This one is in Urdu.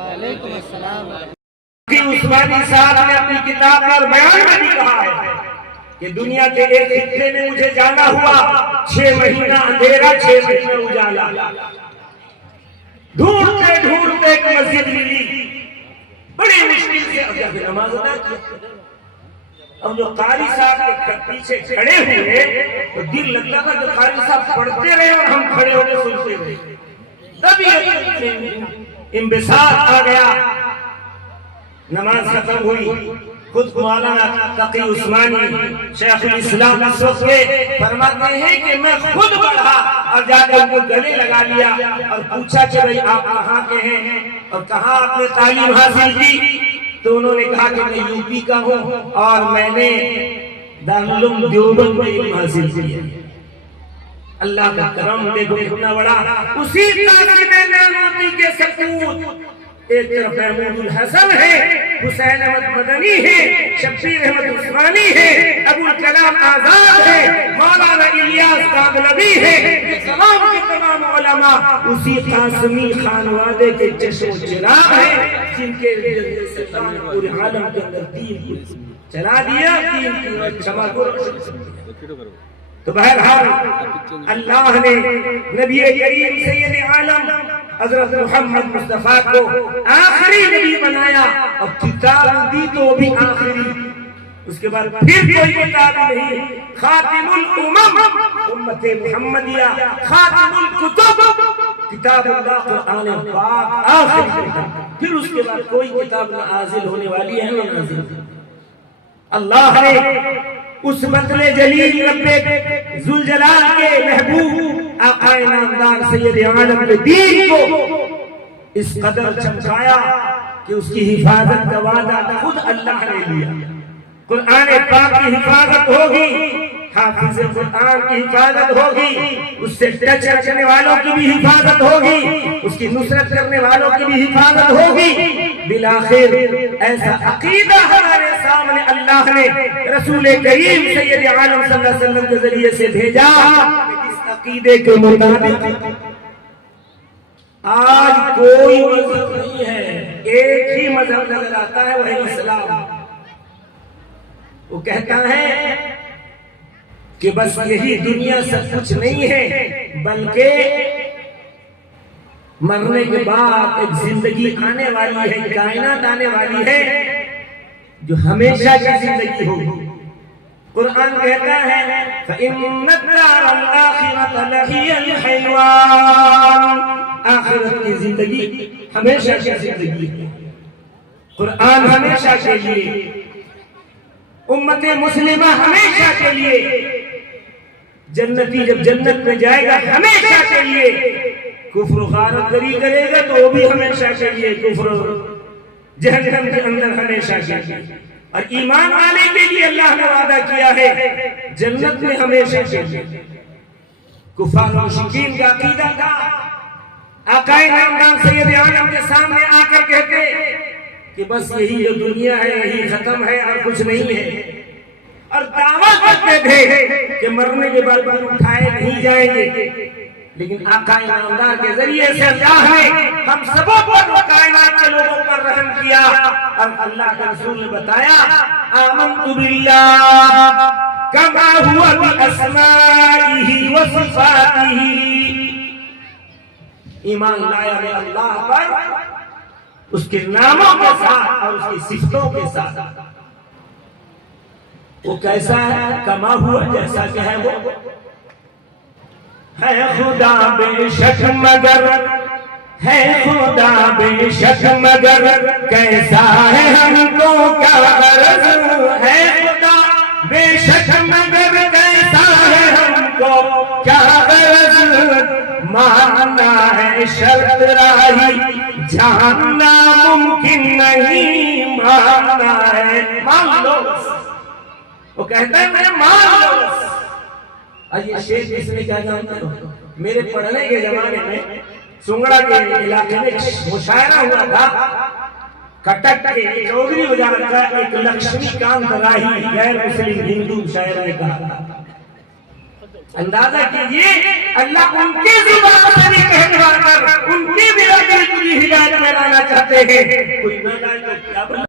وعلیکم السلام۔ عثمانی صاحب نے اپنی کتاب میں اور بیان میں بھی کہا ہے کہ دنیا کے ایک خطے میں مجھے جانا ہوا، 6 مہینہ اندھیرا 6 مہینہ اجالا، ڈھونڈتے ڈھونڈتے ایک مسجد ملی، بڑی مشکل سے اب جا کے نماز ادا کی۔ اب جو قاری صاحب کے پیچھے کھڑے ہوئے تو دل لگتا تھا کہ قاری صاحب پڑھتے رہے اور ہم کھڑے ہو کے سنتے رہے، تبھی انبساط آ گیا، نماز ختم ہوئی۔ خود مولانا تقی عثمانی شیخ الاسلام اس وقت میں فرماتے ہیں کہ میں خود بڑھا اور جا کر ان کو گلے لگا لیا اور پوچھا کہ بھئی آپ کہاں کے ہیں اور کہاں آپ نے تعلیم حاصل کی؟ تو انہوں نے کہا کہ میں یو پی کا ہوں اور میں نے دارالعلوم دیوبند میں علم حاصل کیا۔ اللہ کا کرم دیکھو کتنا بڑا۔ اسی تعلیم نانوتی کے سپوت ایک طرف محمود الحسن ہے، حسین احمد مدنی ہے، شبیر احمد عثمانی ہے، ابو الکلام آزاد ہے، مولانا الیاس کاغلبی ہے، یہ تمام کے تمام علماء اسی قاسمی خانوادے کے چشم و چراغ ہیں جن کے ذریعے سے پورے عالم کے اندر دین کو چلا دیا، دین کی جمع کو۔ تو بہرحال اللہ نے نبی کریم سید عالم حضرت محمد مصطفیٰ کو آخری نبی بنایا اور کتاب دی تو بھی آخری، اس کے بعد پھر کوئی کتاب نہیں۔ خاتم الامم امت محمدیہ، خاتم الکتب کتاب اللہ قرآن پاک آخری، پھر اس کے بعد کوئی کتاب نہ نازل ہونے والی ہے نہ نازل۔ اللہ نے اس مطلع جلیل رب ذوالجلال کے محبوب آقا نامدار سید عالم کے دین کو اس قدر چمکایا کہ اس کی حفاظت کا وعدہ خود اللہ نے لیا۔ قرآن پاک کی حفاظت ہوگی، حافظ قرآن کی حفاظت ہوگی، اس سے ٹچ رکھنے والوں کی بھی حفاظت ہوگی، اس کی نصرت کرنے والوں کی بھی حفاظت ہوگی۔ بالآخر ایسا عقیدہ ہمارے سامنے اللہ نے رسول کریم سید عالم صلی اللہ علیہ وسلم کے ذریعے سے بھیجا، اس عقیدے کے مطابق آج کوئی مذہب نہیں ہے، ایک ہی مذہب نظر آتا ہے، وہ ہے اسلام۔ وہ کہتا ہے کہ بس یہی دنیا سب کچھ نہیں ہے، بلکہ مرنے کے بعد ایک زندگی آنے والی ہے، کائنات آنے والی ہے جو ہمیشہ کی زندگی ہوگی۔ قرآن کہتا ہے فَإِنَّ الدَّارَ الْآخِرَةَ لَهِيَ الْحَيْوَانُ، آخرت کی زندگی ہمیشہ کی زندگی ہے۔ قرآن ہمیشہ کے لیے، امت مسلمہ ہمیشہ کے لیے، جنتی جب جنت میں جائے گا ہمیشہ کے لیے، کفر و غارت گری کرے گا تو وہ بھی ہمیشہ کے لیے کفر جہنم کے اندر ہمیشہ کے لیے، اور ایمان والے کے لیے اللہ نے وعدہ کیا ہے جنت میں ہمیشہ کے لیے۔ کفار و مشرکین کا عقیدہ تھا، آقا نامدار سید عالم کے سامنے آ کر کہتے کہ بس یہی جو دنیا ہے یہی ختم ہے اور کچھ نہیں ہے، اور دعویٰ کرتے تھے کہ مرنے کے بعد اٹھائے نہیں جائیں گے، لیکن آقا نامدار کے ذریعے سے اللہ نے ہم سبوں پر کائنات کے لوگوں پر رحم کیا، اور اللہ کے رسول نے بتایا آمنت باللہ کما ہوا باسمائہ وصفاتہ، ایمان لایا میں اللہ پر اس کے ناموں کے ساتھ اور اس کی صفتوں کے ساتھ۔ وہ کیسا ہے؟ کما ہوا، جیسا کہ ہے وہ ہے خدا بے شک مگر، ہے خدا بے شک مگر کیسا ہے ہم کو کیا غرض، ہے خدا بے شک مگر کیسا ہے ہم کو کیا غرض، ماننا ہے شرط راہی جاننا ممکن نہیں، ماننا ہے مان لو، وہ کہتا ہے میں مان لو۔ آج یہ شیخ کس نے کیا جانتا ہے؟ میرے پڑھنے کے زمانے میں سنگڑا کے علاقے میں مشاعرہ ہوا تھا، کٹک کے چودھری وزارت کا ایک لکشمی کانت راہی غیر مسلم ہندو شاعر نے کہا تھا اندازہ کیجیے اللہ ان کی زبان سے بھی کہلوا کر ان کی برادری کو ہدایت میں لانا چاہتے ہیں، کوئی نہ لائے تو کیا